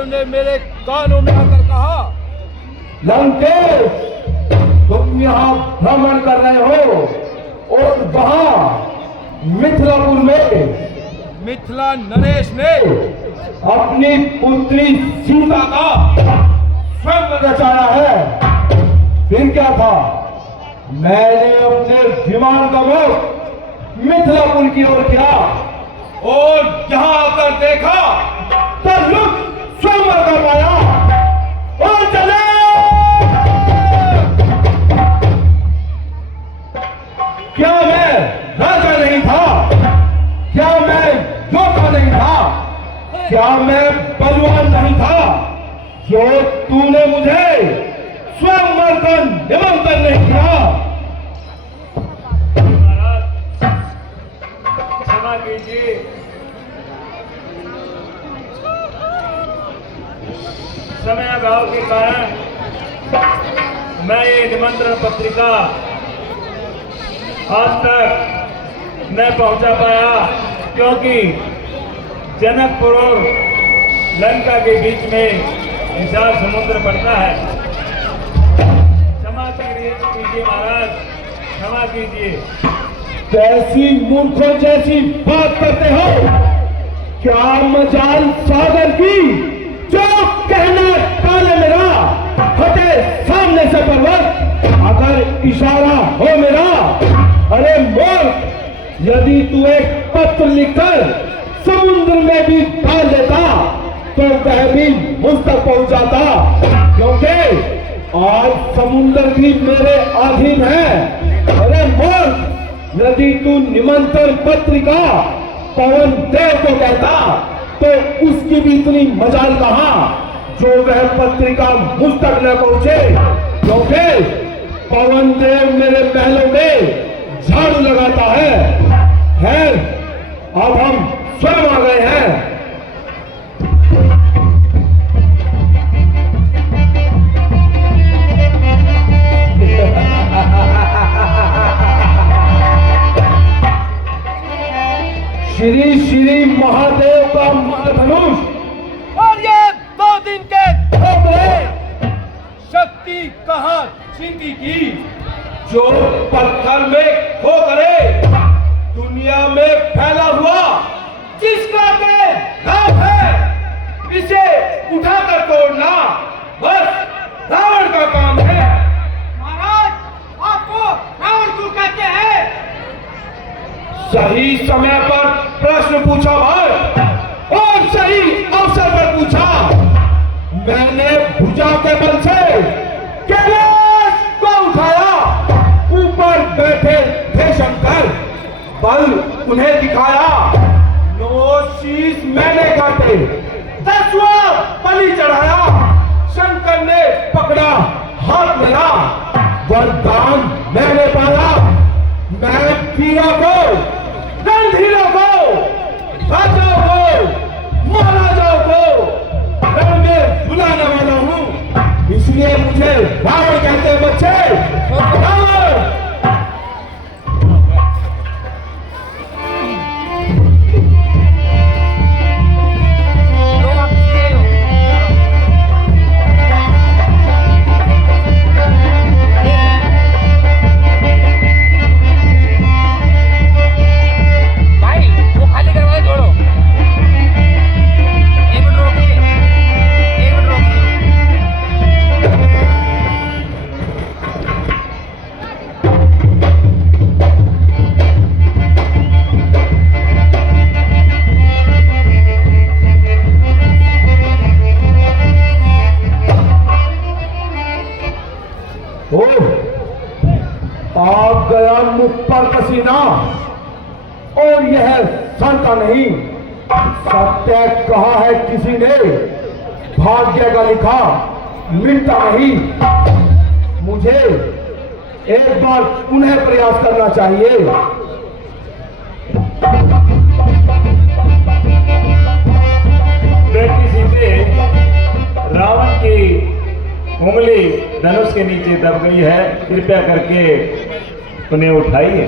महादेव ने मेरे कानों में आकर कहा, लंकेश, तुम यहाँ भ्रमण कर रहे हो और वहां मिथिलापुर में मिथिला नरेश ने अपनी पुत्री सीता का स्वयं रचाया है। फिर क्या था, मैंने अपने विमान का मुख मिथिलापुर की ओर किया और यहां आकर देखा तो लुक स्वयं कर पाया और चले। क्या मैं राजा नहीं था? क्या मैं योद्धा नहीं था? क्या मैं बलवान नहीं था? जो तूने मुझे स्वयं मरकर निमंत्रण नहीं किया। महाराज, क्षमा कीजिए। समय अभाव के कारण मैं ये निमंत्रण पत्रिका आज तक न पहुंचा पाया, क्योंकि जनकपुर और लंका के बीच में विशाल समुद्र पड़ता है। क्षमा कीजिए महाराज, क्षमा कीजिए। कैसी मूर्खों जैसी बात करते हो? क्या मजाल सागर की जो कहना काले मेरा हटे सामने से पर्वत, अगर इशारा हो मेरा। अरे मूर्ख, यदि तू एक पत्र लिखकर समुद्र में भी डाल देता तो वह भी मुझ तक पहुंच जाता, क्योंकि आज समुद्र भी मेरे अधीन है। अरे मूर्ख, यदि तू निमंत्रण पत्रिका पवन देव को कहता तो उसकी भी इतनी मजाल कहां जो वह पत्रिका मुझ तक न पहुंचे, क्योंकि पवन देव मेरे महलों में झाड़ू लगाता है। अब हम स्वयं आ गए हैं। श्री श्री महादेव का महाधनुष और ये 2 दिन के धोबरे शक्ति कहां छिंदी की, जो पत्थर में खो करे दुनिया में फैला हुआ जिसका के नाम है, इसे उठाकर तोड़ना बस रावण का काम है। महाराज, आपको रावण क्यों कहते हैं? सही समय पर प्रश्न पूछा और सही अवसर पर पूछा। मैंने भुजा के बल से कैलाश को उठाया, ऊपर बैठे थे शंकर, बल उन्हें दिखाया। 9 शीश मैंने काटे, 10वां बलि चढ़ाया। शंकर ने पकड़ा हाथ मेरा, वरदान मैंने पाया। मैं वीरों को, रणधीरों को, राजाओं को, महाराजाओं को रण में बुलाने वाला हूं, इसलिए मुझे रावण कहते हैं बच्चे। रावण आप गया मुख पर पसीना और यह सड़ता नहीं। सत्य कहा है किसी ने, भाग्य का लिखा मिटता नहीं। मुझे एक बार पुनः प्रयास करना चाहिए। बेटी सीते, रावण की उंगली धनुष के नीचे दब गई है, कृपया करके उन्हें उठाइए।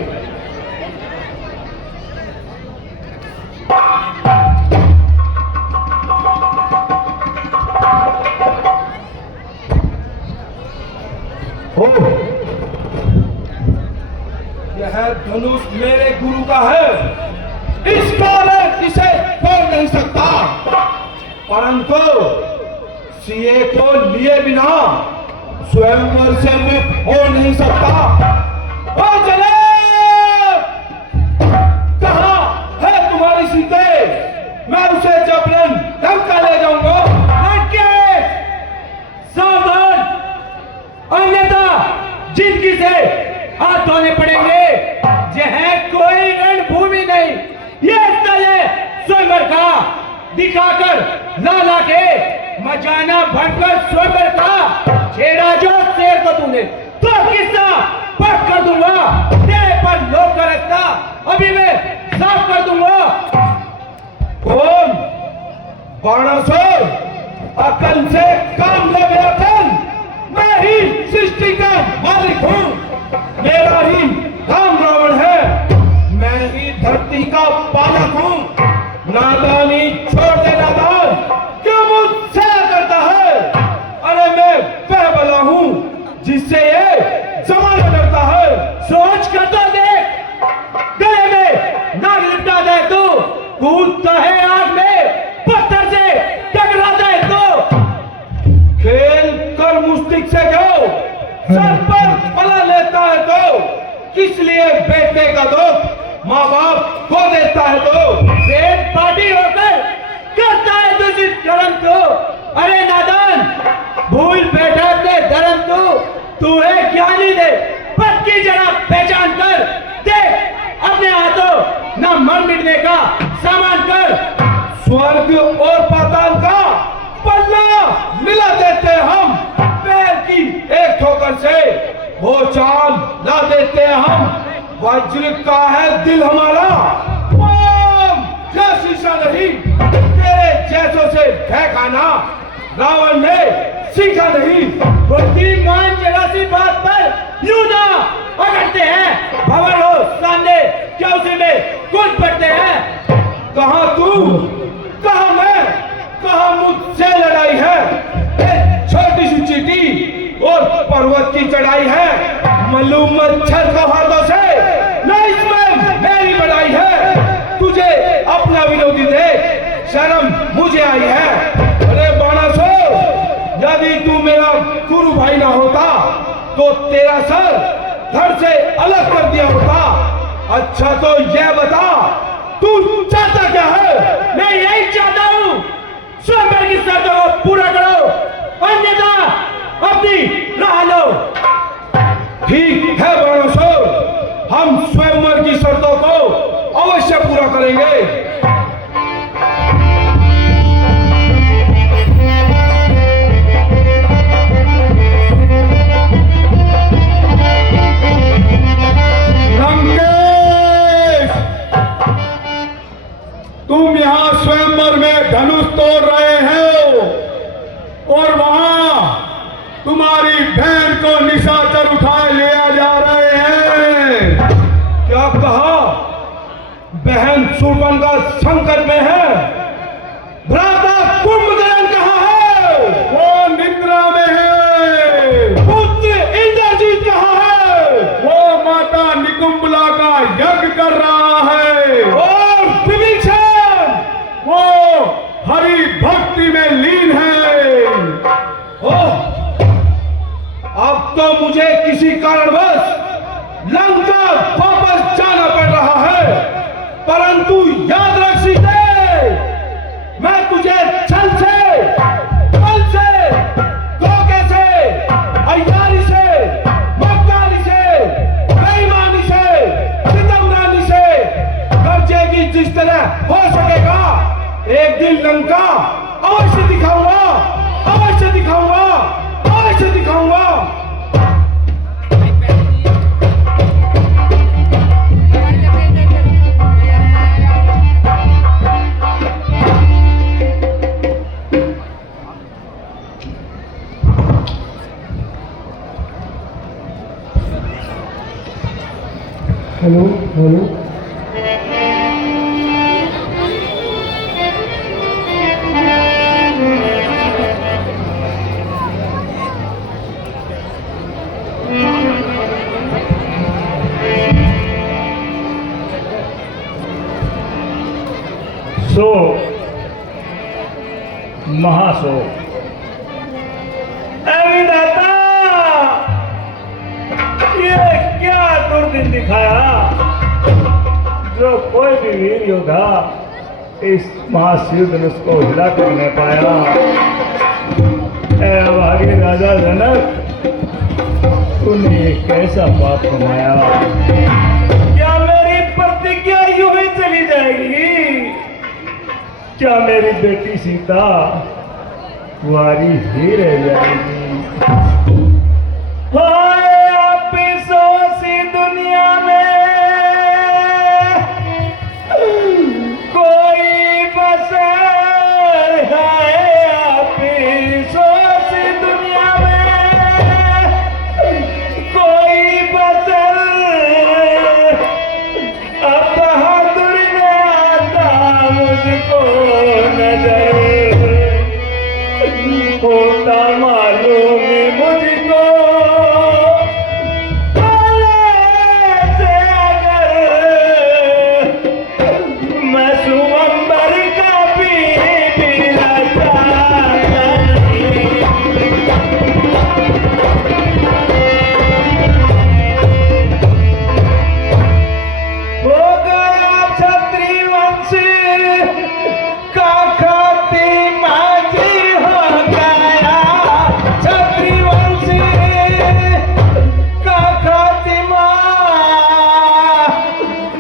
को सीए को लिए बिना स्वयंवर से मुक्त हो नहीं सकता। ओ जनाब, कहाँ है तुम्हारी सीटें? मैं उसे जबरन धमका ले जाऊंगा। लड़के सावधान, अन्यथा जिंदगी से हाथ धोने पड़ेंगे। यह कोई रणभूमि नहीं, ये स्थल है स्वयंवर का। दिखाकर लाला के मचाना भरकर स्वयंवर का छेड़ा जो शेर को तूने तो किस्सा पक कर दूंगा। तेरे पर लोग का रखता अभी मैं साफ कर दूंगा। कौन? बाणासुर, अकल से काम ले मेरा अकल। मैं ही सृष्टि का मालिक हूँ, मेरा ही राम रावण है, मैं ही धरती का पालक हूँ। नादानी छोड़ दे नादान, क्यों मुझसे करता है? अरे मैं वह बला हूँ जिससे ये जमाना डरता है। सोच कर तो देख, गले में नाग लिपटा दे तो कूदता है आग में, पत्थर से टकराता है तो खेल कर मुस्तिक से क्यों सर पर पला लेता है तो किस लिए बेटे का दुख माँ बाप को देता है तो पेट पार्टी होकर करता है दूषित कर्म को। अरे नादान, भूल बैठा अपने धर्म को। तू है ज्ञानी दे पद की जरा पहचान कर देख, अपने हाथों न मर मिटने का सामान कर। स्वर्ग और पाताल का पल्ला मिला देते हम, पैर की एक ठोकर से वो चाल ला देते हम। वज्र का है दिल हमारा, ओम या शीशा नहीं, तेरे जैसों से ठहकाना रावण ने सीखा नहीं। बुद्धिमान जरा सी बात पर यूं ना अगड़ते हैं, भवन हो सामने क्या उसी में कूद पड़ते हैं। कहाँ तू, कहाँ मैं, कहाँ मुझसे लड़ाई है? एक छोटी सी चीटी और पर्वत की चढ़ाई है, मल्लू मच्छर का हाथों से न इसमें मेरी बड़ाई है। तुझे अपना विरोधी देख शर्म मुझे आई है। अरे बाणासुर, यदि तू मेरा गुरु भाई ना होता तो तेरा सर धड़ से अलग कर दिया होता। अच्छा तो यह बता, तू चाहता क्या है? मैं यही चाहता हूँ, स्वयंवर की शर्तों को पूरा करो, अन्यथा अपनी राह लो। ठीक है बाणासुर, हम स्वयंवर की शर्तों को अवश्य पूरा करेंगे। तुम यहाँ स्वयंवर में धनुष तोड़ रहे हो और वहां तुम्हारी बहन को निशाचर उठाए लिया जा रहे हैं। क्या कहा? बहन सुरपंखा संकट में है। भ्राता कुंभकर्ण कहाँ है? वो निद्रा में है। पुत्र इंद्रजीत कहाँ है? वो माता निकुंभला का यज्ञ कर रहा है। और विभीषण? वो हरि भक्ति में लीन है। ओह, अब तो मुझे किसी कारणवश लंका वापस जाना पड़ रहा है, परंतु याद रख सीते, मैं तुझे छल से, बल से, धोखे से, अय्यारी से, मक्कारी से, बेईमानी से, सितमरानी से कर्जेगी जिस तरह हो सकेगा। एक दिन लंका अवश्य दिखाऊंगा, अवश्य दिखाऊंगा, अवश्य दिखाऊंगा। हेलो हेलो, सो महाशोक। ऐ विधाता, ये क्या दुर्दिन दिखाया जो कोई भी वीर योद्धा इस महाशिव धनुष को हिला कर नहीं पाया। ऐ अभागे राजा जनक, तूने कैसा पाप कमाया। क्या मेरी प्रतिज्ञा यूं ही चली जाएगी? क्या मेरी बेटी सीता कुंवारी ही रह जाएगी? हाय अफसोस दुनिया में कोई बसर है। अफसोस दुनिया में कोई बसर। अब बहादुर ने आता मुझको नजर, होता मालूम मुझको भले से अगर मैं सुअंबर का भी राजा नहीं। हो गया क्षत्रिय वंश का खातिमा जी, हो गया क्षत्रिय वंश का खातिमा।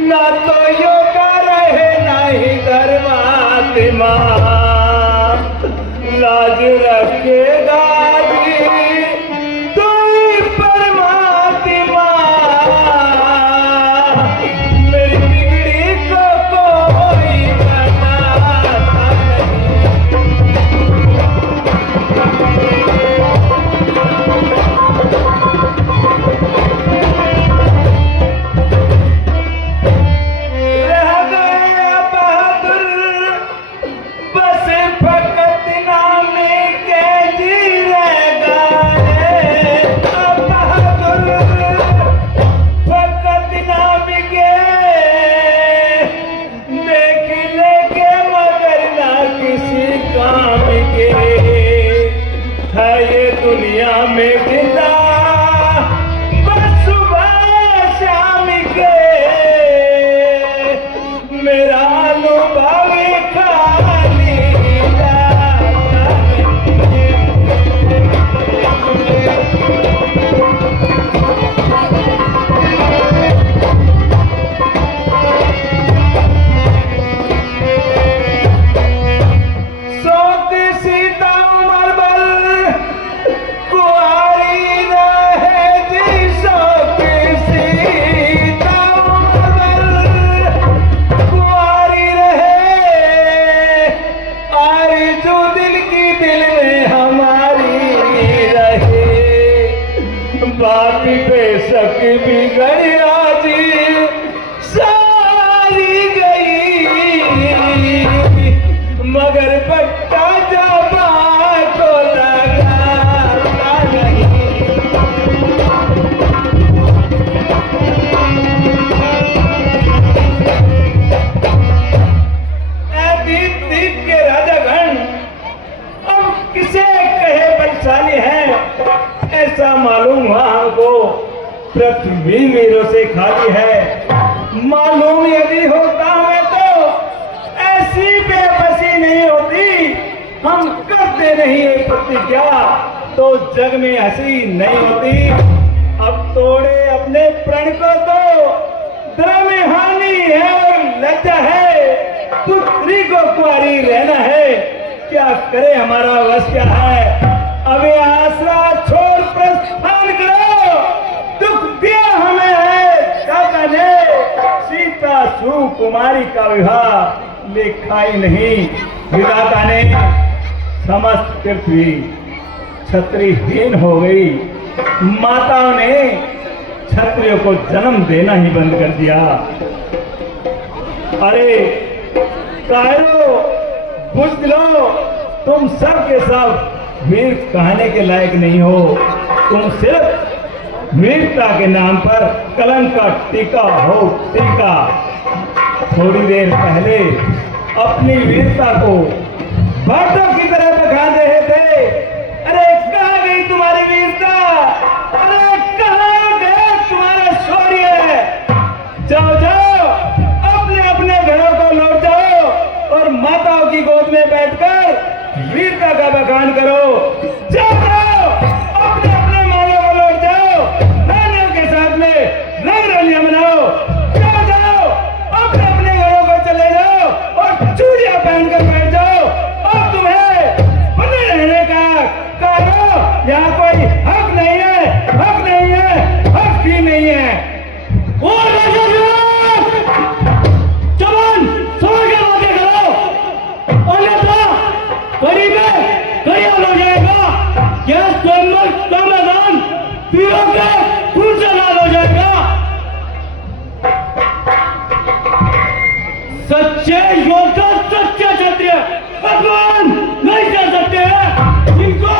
ना तो योगा रहे ना ही धर्मात्मा। लाज रखेगा जी तू ही परमात्मा। मेरी बिगड़ी को कोई बनाता नहीं। रह गया बहादुर बस फकत नाम के जी रह गए। बहादुर फकत नाम के देख लेके मगर ना किसी काम के। है ये दुनिया में जिंदा बस सुबह शाम के। मेरा अनुभव खाली जाता सोत सीता उमर बल कुंवारी रहे जी। सोत सीता उमर बल कुंवारी रहे। आरज़ू दिल की दिल में हमारी रहे। बात बेशक बिगड़िया जी सारी गई, मगर पट्टा जाबा को लगाता नहीं। दीप दीप के राजागण अब किसे कहे बलशाली है। ऐसा मालूम हुआ हमको पृथ्वी वीरों से खाली है। मालूम यदि होता मैं तो ऐसी बेबसी नहीं होती। हम करते नहीं ये प्रतिज्ञा तो जग में हंसी नहीं होती। अब तोड़े अपने प्रण को तो धर्म हानि है और लज्जा है। पुत्री को कुंवारी रहना है, क्या करे हमारा वश क्या है। अब ये आसरा छोड़ प्रस्थान करो। दुख दिया हमें है दादा ने। सीता सुकुमारी का विवाह लिखा ही नहीं। विधाता ने समस्त पृथ्वी क्षत्रियहीन हो गई। माताओं ने क्षत्रियों को जन्म देना ही बंद कर दिया। अरे कायरो बुझ लो, तुम सब के सब वीर कहने के लायक नहीं हो। तुम सिर्फ वीरता के नाम पर कलंक का टीका हो टीका। थोड़ी देर पहले अपनी वीरता को बातों की तरह बखा रहे थे। अरे कहाँ गई तुम्हारी वीरता? अरे कहाँ गया तुम्हारा शौर्य? जाओ जाओ, अपने अपने घरों को लौट जाओ और माताओं की गोद में बैठकर वीरता का बखान करो। जाओ जाओ, अपने अपने मालों को लौट जाओ, नानियों के साथ में रंग रलियां मनाओ। जाओ जाओ, अपने अपने घरों को चले जाओ और चूड़ियां पहनकर बैठ जाओ। अब तुम्हें बने रहने का कारण यहाँ कोई हक नहीं है, हक नहीं है, हक भी नहीं है। और राजा जवान, जवान समझ के बातें करो, अन्यथा कड़ी में कड़ियाल हो जाएगा। यह स्वयंवर का मैदान वीरों के खून से लाल हो जाएगा। सच्चे योद्धा, सच्चे क्षत्रिय भगवान नहीं कर सकते हैं। जिनको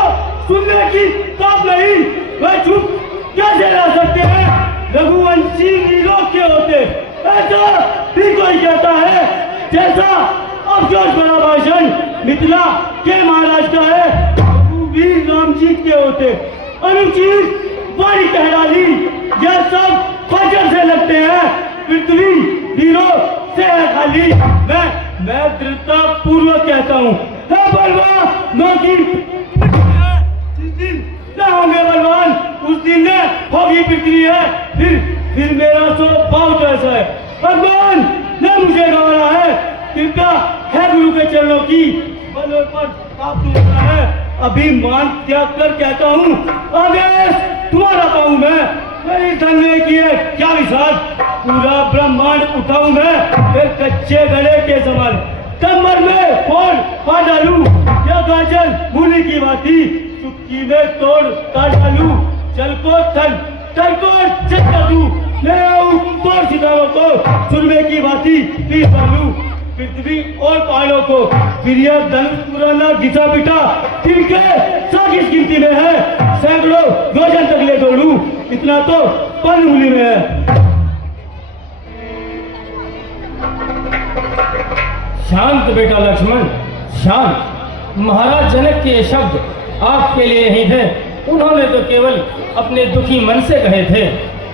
सुनने की ताब नहीं, वह चुप कैसे रह सकते हैं? रघुवंशी वीरों के होते ऐसा भी कोई कहता है, जैसा अफसोस भरा भाषण मिथिला के महाराज का है। रघुवीर राम जी के होते अनुचित वाणी कहलाली, यह सब फजर से लगते हैं। पृथ्वी वीरों से है खाली। मैं दृढ़ता पूर्वक कहता हूँ, है बलवान नौकी जिस दिन न होंगे बलवान, उस दिन ने होगी पृथ्वी है। फिर मेरा सो बहुत ऐसा है। भगवान ने मुझे गवारा है, कृपा है गुरु के चरणों की, बलों पर काबू होता है। अभिमान त्याग कर कहता हूँ, आदेश तुम्हारा पाऊँ मैं। मेरी धन्य की है क्या विशाल, पूरा ब्रह्मांड उठाऊं मैं एक कच्चे गले के समान। कमर में फोड़ पा डालू या गाजर मूली की बाती, चुटकी में तोड़ काट डालू। चल को थल को चक्का दूं, ले आऊं तोड़ सितारों को सुरमे की बाती पीस डालू। पृथ्वी और पहाड़ों को फिर यह धनुष पुराना घिसा पिटा तिनके साजिश गिनती में है। सैकड़ों योजन तक ले दौड़ू, इतना तो पन उंगली में है। शांत बेटा लक्ष्मण, शांत। महाराज जनक के ये शब्द आपके लिए नहीं थे, उन्होंने तो केवल अपने दुखी मन से कहे थे।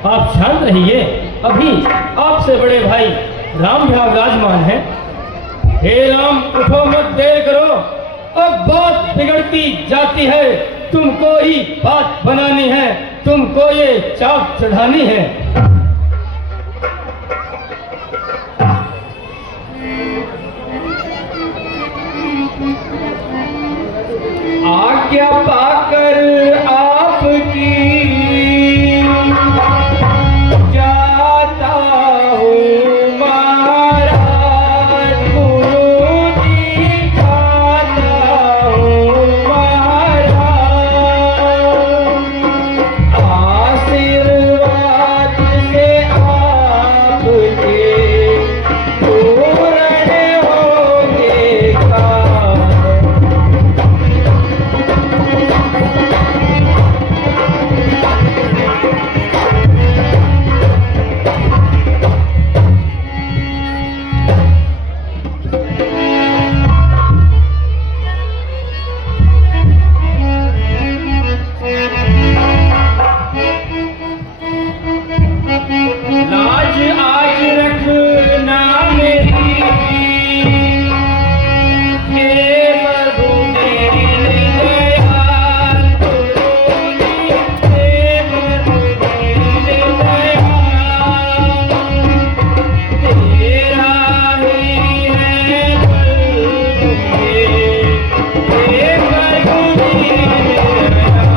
आप शांत रहिए, अभी आपसे बड़े भाई राम भी विराजमान हैं। हे राम, उठो मत, देर करो, अब बात बिगड़ती जाती है। तुमको ही बात बनानी है, तुमको ये चाप चढ़ानी है। आज्ञा पाकर आपकी जाता हूँ महाराज, गुरु जी जाता हूँ महाराज। आशीर्वाद से आपके पूर्ण होंगे काम। लाज आज रखना मेरी, हे प्रभु मेरी दयाल गुरु जी, हे प्रभु मेरी दयाल। तेरा ही है बल मुझे, हे प्रभु जी मेरा।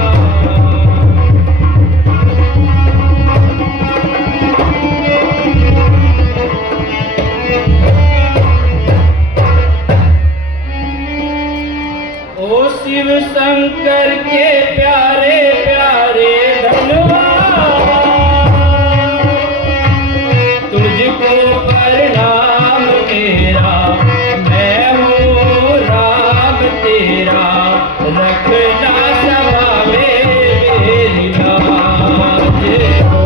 ओ शिव शंकर के प्यारे प्यारे धन्यवाद, तुझको प्रणाम मेरा, मैं हूँ राम तेरा, रखना सभा में मेरी लाज हो।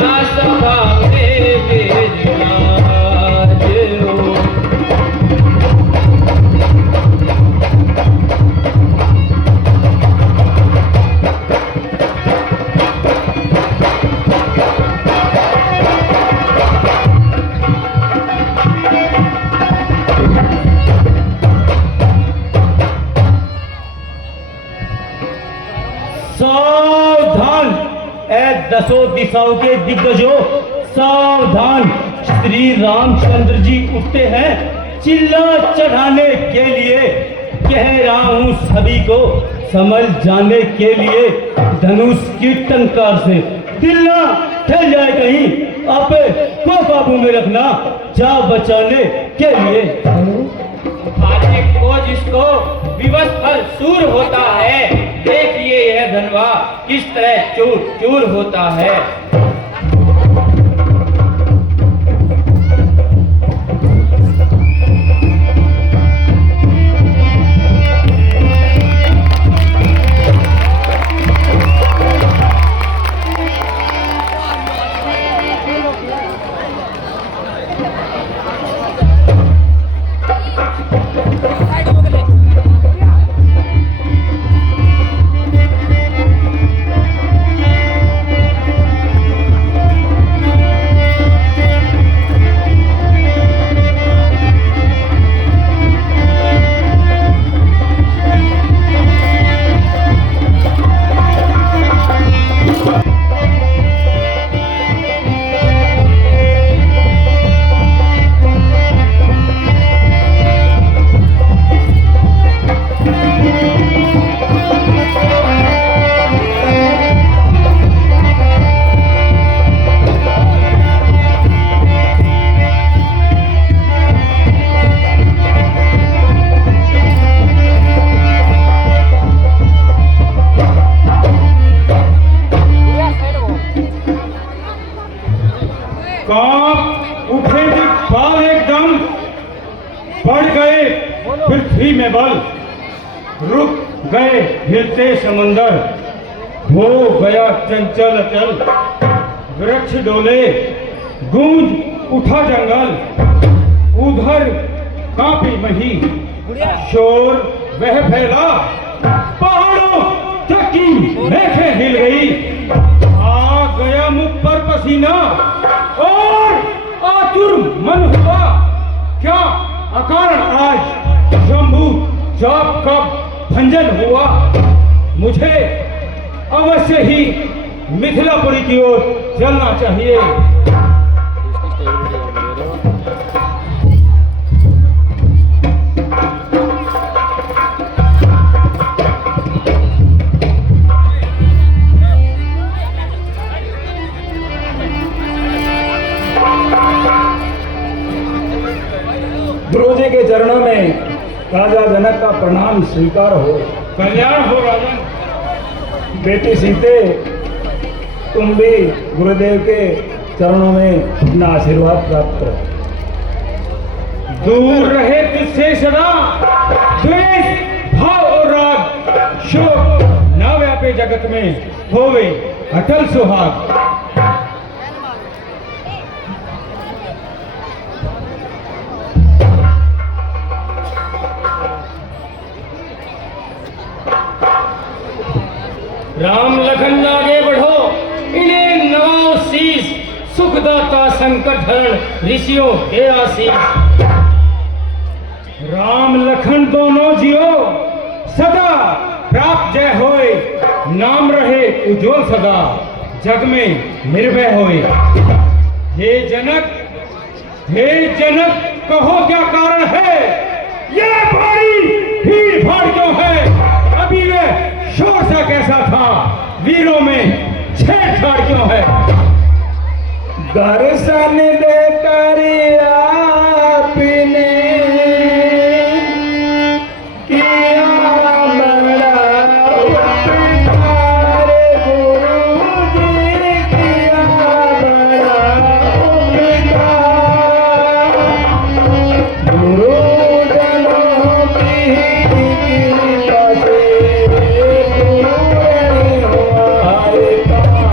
सभा में विराज हो। सावधान ए दसों दिशाओं के दिग्गजों, सावधान। श्री रामचंद्र जी उठते हैं चिल्ला चढ़ाने के लिए। कह रहा हूं सभी को समझ जाने के लिए, धनुष की टंकार से दिल ना ठहर जाए कहीं, आप को काबू में रखना जा बचाने के लिए। हाथी को जिसको विवश फल सूर होता है, देखिए यह धनवा किस तरह चूर चूर होता है। कांप उठे बाल एकदम, बढ़ गए पृथ्वी में बल, रुक गए हिलते समंदर, हो गया चंचल अचल, वृक्ष डोले गूंज उठा जंगल, उधर कांपी मही, शोर वह फैला, पहाड़ों तक की मेघें हिल गई, आ गया मुख पर पसीना और आतुर मन हुआ, क्या अकारण आज शंभू जाप का भंजन हुआ। मुझे अवश्य ही मिथिलापुरी की ओर चलना चाहिए। गुरुजी के चरणों में राजा जनक का प्रणाम स्वीकार हो। कल्याण हो राजन। बेटी सीते, तुम भी गुरुदेव के चरणों में अपना आशीर्वाद प्राप्त करो। दूर रहे तुझसे सदा द्वेष, भाव और राग, शोक न व्यापे जगत में, होवे अटल सुहाग। राम लखन आगे बढ़ो, इन्हें नवाओ शीस, सुखदाता संकट हरण ऋषियों के आशीष। राम लखन दोनों जियो, सदा प्राप्त जय होए, नाम रहे उज्ज्वल सदा, जग में निर्भय होए। हे जनक कहो क्या कारण है, ये भारी भीड़ भाड़ क्यों है, अभी वह शोर सा कैसा था, वीरों में छेड़छाड़ क्यों है। दर्शन देकर आपने किया बड़ा उपकार, गुरुजी किया बड़ा उपकार, गुरुजनों की कृपा से पूरे हुआ है काम।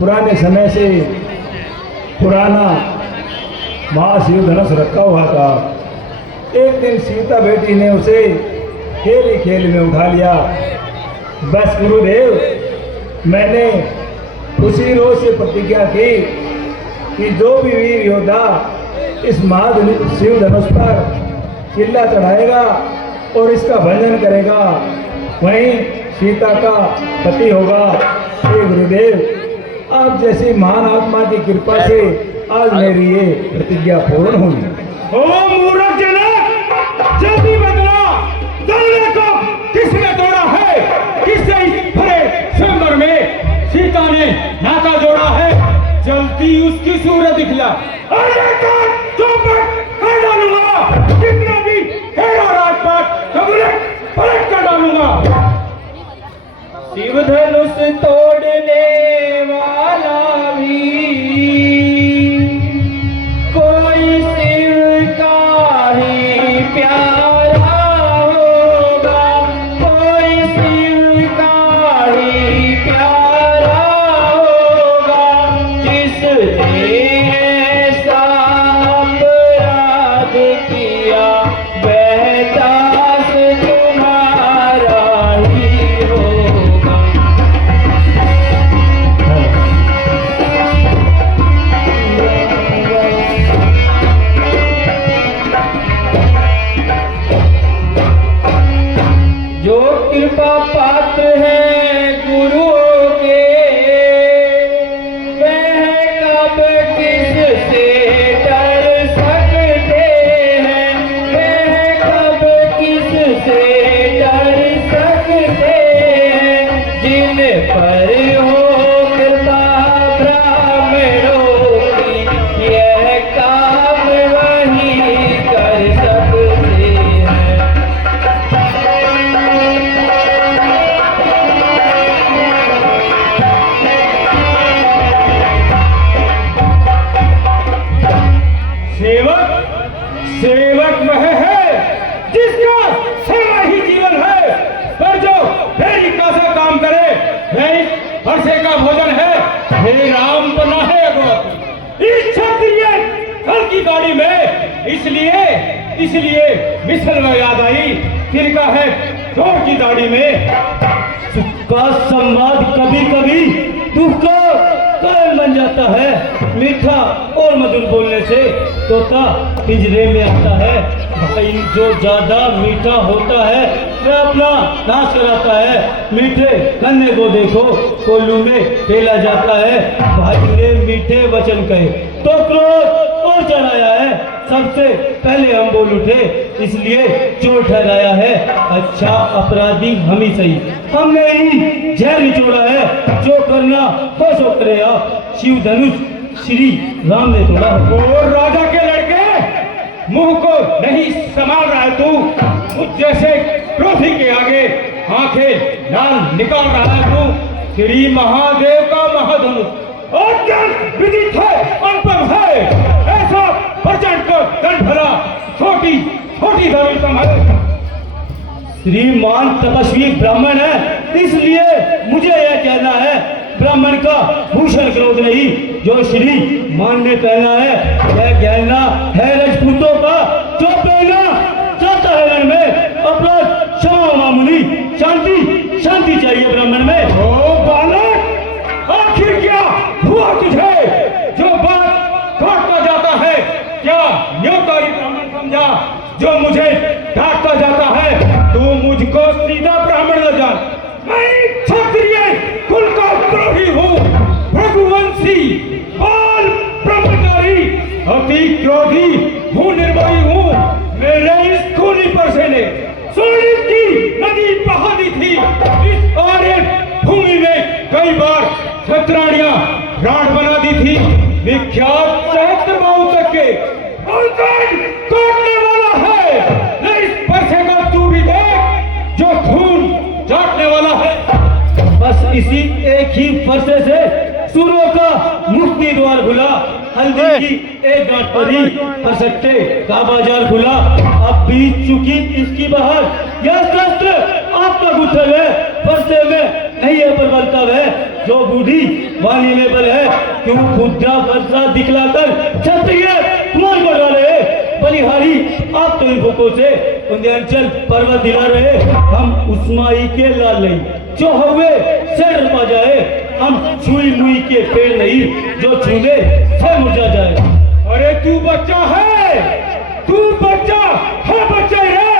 पुराने समय से पुराना महाशिव धनुष रखा हुआ था। एक दिन सीता बेटी ने उसे खेल ही खेल में उठा लिया। बस गुरुदेव, मैंने उसी रोज से प्रतिज्ञा की कि जो भी वीर योद्धा इस महाशिव धनुष पर किला चढ़ाएगा और इसका भंजन करेगा वहीं सीता का पति होगा। हे गुरुदेव, आप जैसी महान आत्मा की कृपा से आज मेरी ये प्रतिज्ञा पूर्ण हुई। ओ मूर्ख जनक, जल्दी बदला, दलने को किसने तोड़ा है? किससे इस भरे स्वयंवर में सीता ने नाता जोड़ा है? जल्दी उसकी सूरत दिखला। अरे चौपट कर डालूंगा, कितना भी हेरा राजपाट पलट कर डालूंगा। शिव धनुष तोड़ने वाला भी कोई शिव का ही प्यारा होगा, कोई शिव का ही प्यारा होगा, जिसने ऐसा अपराध किया वह दास तुम्हारा ही होगा। जो कृपा पात्र है गुरुओं के, वह कब किससे डर सकते हैं, वह कब किससे डर सकते हैं, जिन पर हो कृपा ब्राह्मणों की, यह काम वही कर सकते हैं। सेवक सेवक वह है जिसका सेवा ही जीवन है, पर जो फेरी का सा काम करे वह वर्षे का भोजन है। हे राम बना है अगुआ इस क्षत्रिय कल की गाड़ी में, इसलिए मिसल में याद आई, फिर का है चोर की दाढ़ी में। सुख का संवाद कभी कभी दुख का कारण बन जाता है। मीठा और मधुर बोलने से तोता पिंजरे में आता है। भाई जो ज्यादा मीठा होता है वह अपना नाश कराता है। मीठे गन्ने को देखो कोल्लू में फेला जाता है। भाई ने मीठे वचन कहे तो क्रोध और चढ़ाया है। सबसे पहले हम बोल उठे इसलिए चोर ठहराया है। अच्छा अपराधी हम ही सही, हमने ही जहर निचोड़ा है। जो करना वो सो करे आप। शिव धनुष श्री राम ने तोड़ा। और राजा के लड़के मुंह को नहीं संभाल रहा है तू। मुझ जैसे क्रोधी के आगे आंखें लाल निकाल रहा है तू। श्री महादेव का महाधनुष अत्यंत विदित है, अनुपम है। ऐसा प्रचंड को दंड भरा छोटी छोटी धनुष है। श्रीमान तपस्वी ब्राह्मण है, इसलिए मुझे यह कहना है ब्राह्मण का भूषण क्रोध नहीं, जो श्री मान ने पहना है यह कहना है राजपूतों का। जो पहना चाहता है रण में अपराध क्षमा मामूली, शांति शांति चाहिए ब्राह्मण में। ओ बालक, आखिर क्या हुआ तुझे जो बात काटता जाता है? क्या न्योकारी ब्राह्मण समझा जो मुझे डांटता जाता है? तू मुझको सीधा ब्राह्मण न जान, मैं क्षत्रिय कुल का द्रोही हूँ, भृगुवंशी बाल ब्रह्मचारी, अति क्रोधी हूँ, निर्भयी हूँ। मेरे इस खूनी परसे ने सोने की नदी बहा दी थी। इस आर्यन भूमि में कई बार क्षत्राणियां राण बना दी थी। विख्यात सहस्त्रबाहु तक के काटने वाला है। इस परसे का तू भी देख जो खून चाटने वाला है। बस इसी एक ही फरसे से सूरों का मुक्ति द्वार खुला। हल्दी की एक गांठ पर ही फरसट्टे का बाजार खुला। अब बीत चुकी इसकी बहार। यह शस्त्र आपका गुत्थल है, फरसे में नहीं है प्रबलता है। जो बूढ़ी वाली में बल है, क्यों बुद्धा वर्षा दिखलाकर क्षत्रिय कुमार को डाले। बलिहारी आप तो इन भूखों से उन्यांचल पर्वत दिला रहे, हम उस्माई के लाल नहीं जो हुए सिर पा जाए, हम छुई मुई के पेड़ नहीं जो छूले से मुरझा जाए। अरे तू बच्चा है, तू बच्चा है, बच्चा है,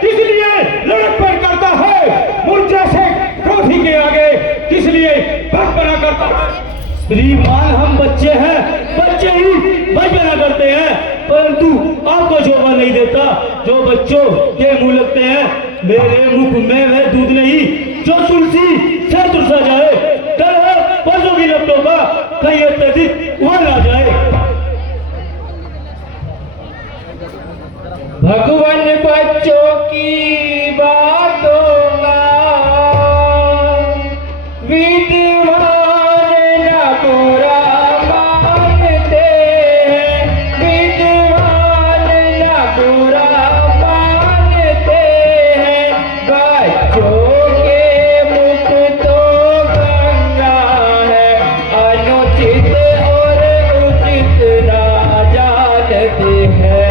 किस लिए लड़कपन करता है, मुझे से क्रोधी के आगे किस लिए भगपना करता है। श्रीमान हम बच्चे हैं, बच्चे ही बचपना करते हैं, परंतु आपको शोभा नहीं देता जो बच्चों के मुंह लगते हैं। मेरे मुख में वह दूध नहीं जो तुलसी से तुलसा जाए, डर है परसों की लपटों का कहीं अत्यधिक वहां ना जाए। भगवान बच्चों की बातों का विद्वान न बुरा मानते हैं, विद्वान न बुरा मानते हैं। बच्चों के मुख तो गंगा है, अनुचित और उचित ना जानते हैं।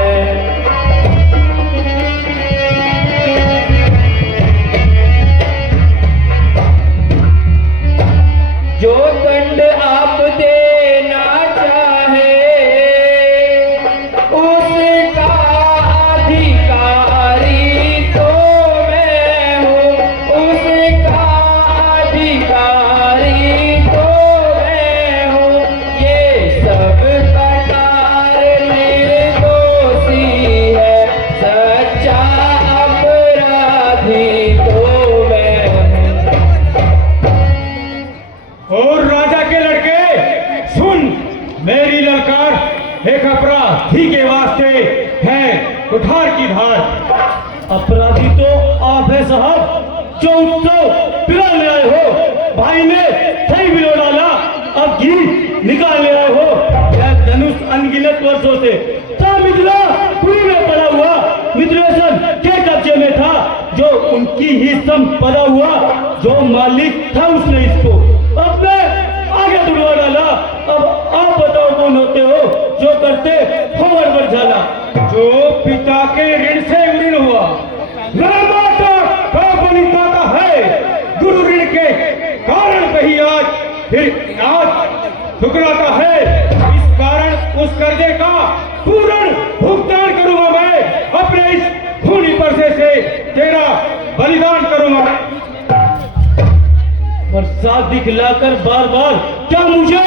जो दंड आप देना चाहे उसका अधिकारी तो मैं हूँ, उसका अधिकारी तो मैं हूँ। ये सब कतार निर्दोषी है, सच्चा अपराधी तो मैं हूँ। और राजा के लड़के सुन, मेरी ललकार एक अपराधी के वास्ते है कुठार की धार। अपराधी तो आप है साहब जो उत्सव पिला ले आए हो, भाई ने सही बिलो डाला, अब घी निकाल ले आए हो। यह धनुष अनगिनत वर्षों से था मिथिला पुरी में पड़ा हुआ, मिथिलेशन के कब्जे में था, जो उनकी ही संपदा हुआ, जो मालिक था उसने इसको अब मैं आगे दुड़वा डाला। अब आप बताओ कौन होते हो जो करते हो गड़बड़ झाला। जो पिता के ऋण से ऋण हुआ, माता का बलिदाता है, गुरु ऋण के कारण कहीं आज फिर आज ठुकराता है। इस कारण उस कर्जे का पूर्ण भुगतान करूंगा मैं, अपने इस खूनी परसे से तेरा बलिदान करूंगा मैं। प्रसाद दिखलाकर बार बार क्या मुझे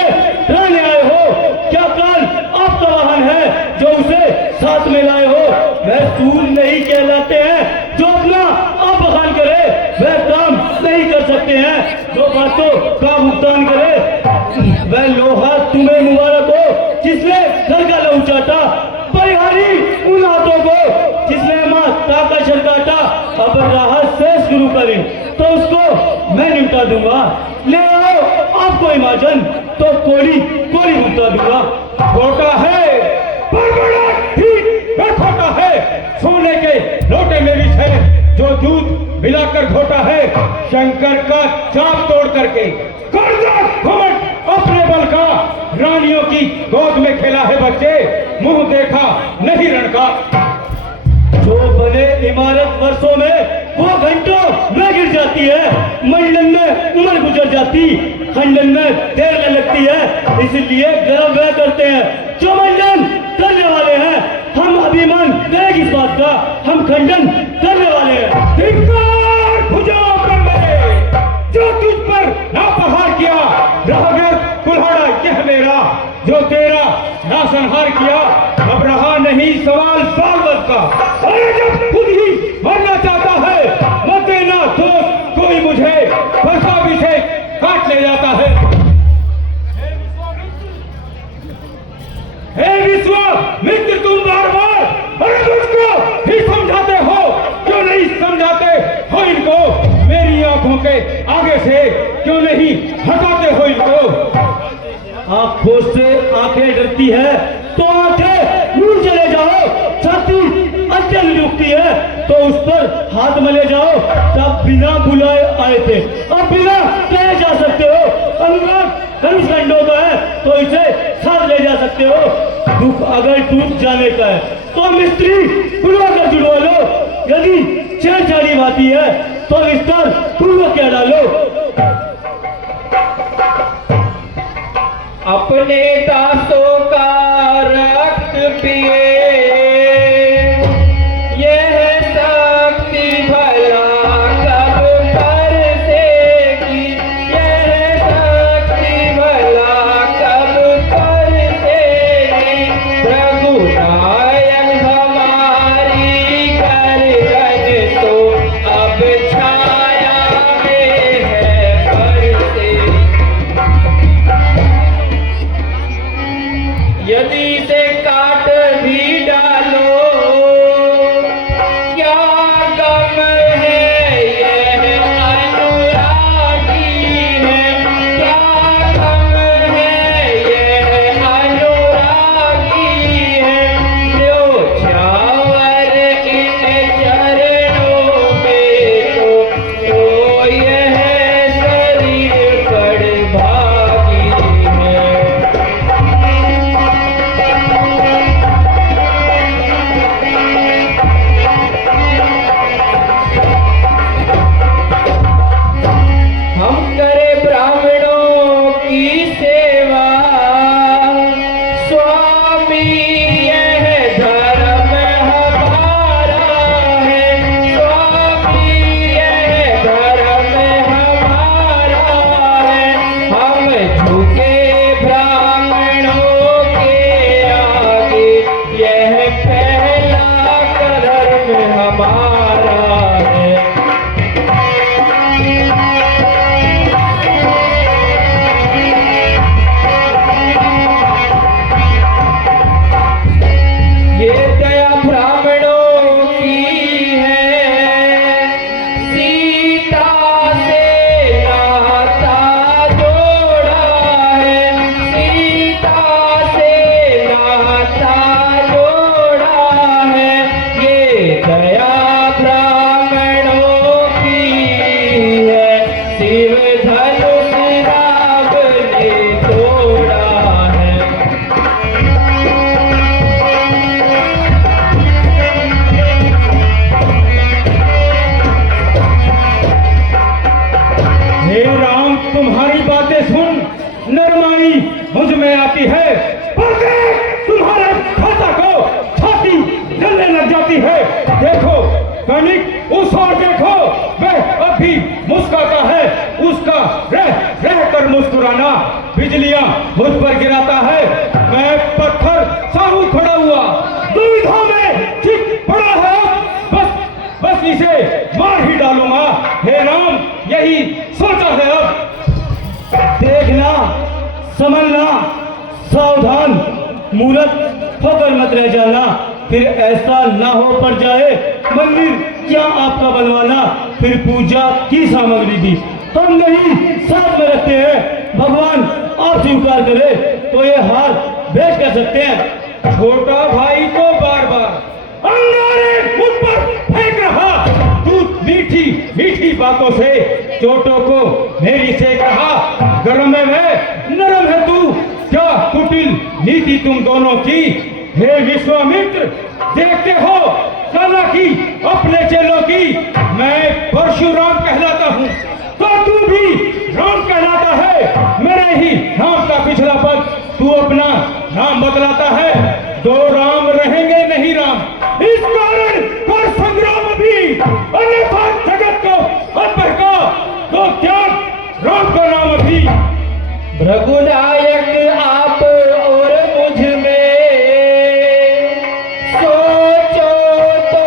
लाने आए हो? क्या काल आपका वाहन है जो उसे साथ में लाए हो? वह सूर नहीं कहलाते हैं जो अपना आप बखान करे, वह काम नहीं कर सकते हैं जो बातों का भुगतान करे। वह लोहा तुम्हें मुबारक हो जिसने घर का लहू चाटा, परिहारी उन हाथों को जिसने माता का शर काटा। अब राहत से शुरू करें तो उसको मैं निपटा दूंगा, ले आओ आपको इमाजन तो कोड़ी कोड़ी भुगता दूंगा। छोटा है पर बड़ा ही वह खोटा है, सोने के लोटे में विष है जो दूध मिलाकर घोटा है। शंकर का चाप तोड़ करके कर्जा घमंड अपने बल का, रानियों की गोद में खेला है बच्चे, मुंह देखा नहीं रण का। जो बने इमारत वर्षों में वो घंटों में गिर जाती है, मंडन में उम्र गुजर जाती, खंडन में देर लगती है। इसलिए गर्व वह करते हैं जो मंडन करने वाले हैं, हम अभिमान करें इस बात का, हम खंडन करने वाले हैं। धिक्कार भुजाओं पर मेरे, जो तुझ पर नापहार किया, रह गया कुल्हाड़ा यह मेरा, जो तेरा नासंहार किया। अब रहा नहीं सवाल साल बद का, अरे जब खुद ही मरना चाहता है, मत देना दोस्त कोई मुझे, वर्षा भी से काट ले जाता है। हे विश्वामित्र तुम बार बार अरे मुझको ही समझाते हो, क्यों नहीं समझाते हो इनको? मेरी आंखों के आगे से क्यों नहीं हटाते हो इनको? आंखों से आंखें डरती है तो आंखें दूर चले जाओ, छाती अचल रुकती है तो उस पर हाथ मले जाओ। तब बिना बुलाए आए थे, अब बिना कहे जा सकते हो। अनुराग धनुष गंडों का है तो इसे साथ ले जा सकते हो। दुख अगर टूट जाने का है तो मिस्त्री बुलवा कर जुड़वा लो। यदि छेड़छाड़ी बाती है तो विस्तार पूर्वक क्या डालो। अपने दासों का रक्त पिए, यह शक्ति भला कब कर देगी, यह शक्ति भला कब कर देगी। प्रभु नायक हमारी गर्दन तो अब छाया में है करते। यदि से काट भी डालो क्या गम है, यह अनुरागी है, क्या गम है, यह अनुरागी है। जो छावर इन चरणों में तो यह शरीर बड़ भागी है। हम करें ब्राह्मणों की सेवा, स्वामी यह धर्म हमारा है, स्वामी यह धर्म हमारा है। हम झुके ब्राह्मणों के आगे, यह पहला धर्म हमारा है। ये दया ब्राह्मणों की है, सीता से नाता जोड़ा है, सीता से नाता जोड़ा है। ये दया ब्राह्मणों की है, शिव धनुष राम ने तोड़ा है। हे राम, तुम्हारी बातें सुन नरमाई मुझ में आती है, पर तुम्हारे खाता को छाती जलने लग जाती है। देखो कनिक उस ओर देखो, वह अभी मुस्कुराता है, उसका रह रह कर मुस्कुराना बिजलियां मुझ पर गिराता है। मैं पत्थर साहू खड़ा हुआ दुविधा में चित पड़ा है, बस इसे मार ही डालूंगा। हे राम, यही सोचा है अब। देखना, समझना, सावधान, मूर्ख होकर मत रह जाना, फिर ऐसा ना हो पड़ जाए मंदिर क्या आपका बनवाना, फिर पूजा की सामग्री भी हम नहीं साथ में रखते हैं। भगवान आप स्वीकार करे तो ये हाथ बेच कर सकते हैं। छोटा भाई को बार बार अंगारे मुझ पर फेंक रहा, तू मीठी मीठी बातों से चोटों को मेरी से कहा। गरम है मैं, नरम है तू, क्या कुटिल नीति तुम दोनों की। हे विश्वामित्र, देखते हो चालाकी अपने चेलों की। मैं परशुराम कहलाता हूँ तो तू भी राम कहलाता है। मेरे ही नाम का पिछला पद तू अपना नाम बदलाता है। दो राम रहेंगे नहीं राम, इस कारण पर संग्राम भी, अन्यथा जगत को अनबहका तो त्याग राम का नाम भी। भृगुनायक आप और मुझ में सोचो तो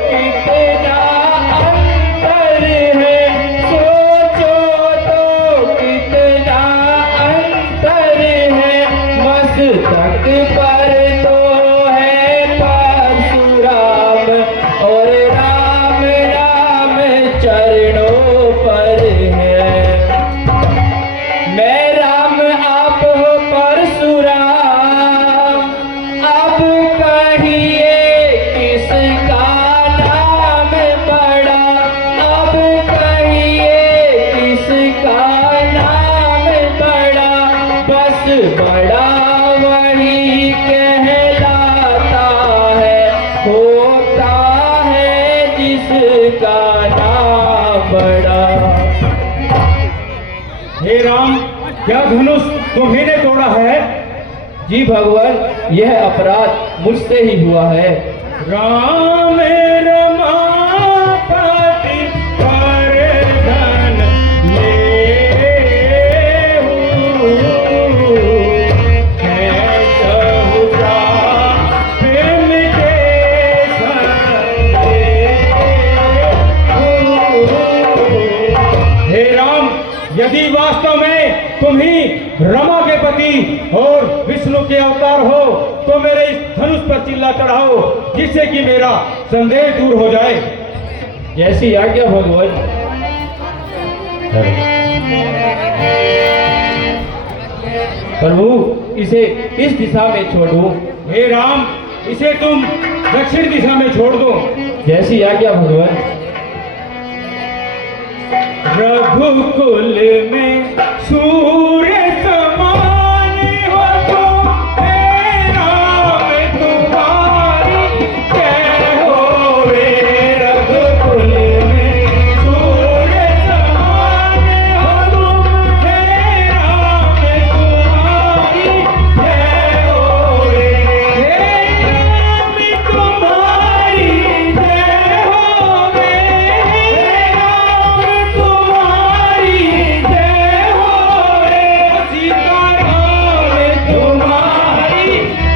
कितना अंतर है, सोचो तो कितना अंतर है। मस्तक पर तो है परशुराम और राम राम चरणों पर है। मैं राम आप हो परशुराम, अब कहिए किसका नाम बड़ा, अब कहिए किसका नाम बड़ा। बड़ा वही कहलाता है, होता है जिसका नाम बड़ा। हे राम, क्या धनुष तुम्ही ने तोड़ा है? जी भगवान, यह अपराध मुझसे ही हुआ है। राम रमापति परधन लेहु, कैसहु प्रेम के संग। हे राम, यदि वास्तव में तुम ही रमा के पति और विष्णु के अवतार हो तो मेरे इस धनुष पर चिल्ला चढ़ाओ, जिससे कि मेरा संदेह दूर हो जाए। जैसी आज्ञा भगवान। प्रभु, इसे इस दिशा में छोड़ो। हे राम, इसे तुम दक्षिण दिशा में छोड़ दो। जैसी आज्ञा भगवान। रघुकुल में सूर्य समान हो तुम, हे राम तुम्हारी जय होवे। रघुकुल में सूर्य समान हो तुम, हे राम तुम्हारी जय होवे। हे राम तुम्हारी जय होवे। तुम्हारी जय होवे। सीता राम तुम्हारी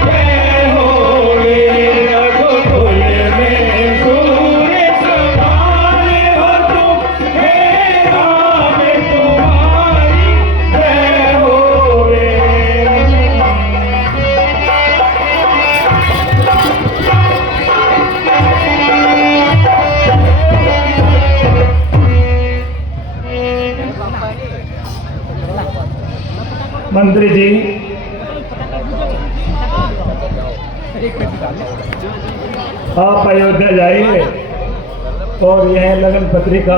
जय होवे। रघुकुल में सूर्य समान हो तुम, हे राम तुम्हारी जय होवे। मंत्री जी, आप अयोध्या जाइए और यह लगन पत्रिका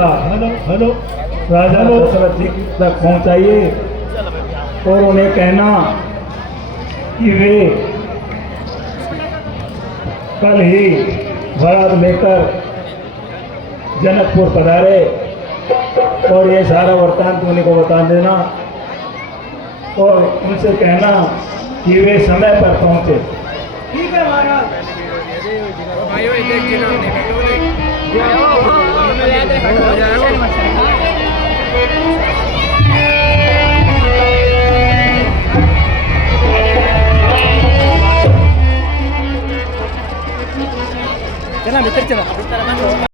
राजा दशरथ जी तक पहुंचाइए और उन्हें कहना कि वे कल ही बारात लेकर जनकपुर पधारे और ये सारा वृत्तांत उन्हीं को बता देना और उनसे कहना कि वे समय पर पहुंचे। ठीक है महाराज।